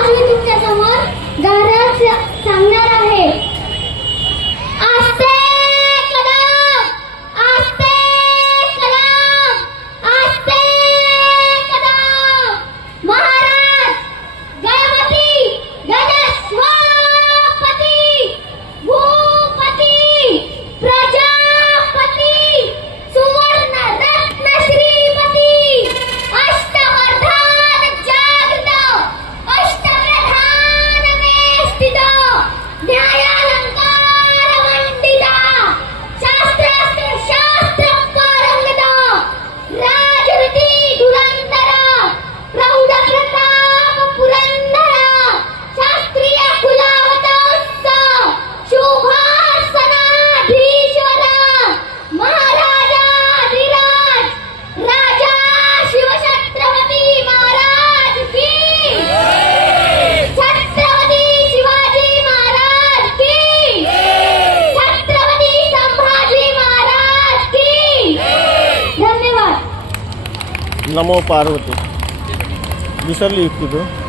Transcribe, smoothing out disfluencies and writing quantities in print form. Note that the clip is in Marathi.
आज मी तुमच्या समोर जाहिरात सांगणार आहे. आस्ते कदम, आस्ते कदम, आस्ते कदम. महाराज गणपती गणस्वापती भूपती प्रजापती सुवर्ण रत्न श्रीपती अष्टवर्धान जागृत अष्टप्रधान वेष्टित न्यायालंकार मंडित शास्त्रास्त्र शास्त्र पारंगत राजऋती धुरंधर प्रौढ प्रताप पुरंदर शास्त्रीय कुलावतंस शुभासनाधीश्वर महाराजाधिराज राजा शिवछत्रपती महाराज की छत्रपती शिवाजी महाराज की छत्रपती संभाजी महाराज की. धन्यवाद. नमो पार्वती. विसरली युक्ती तू.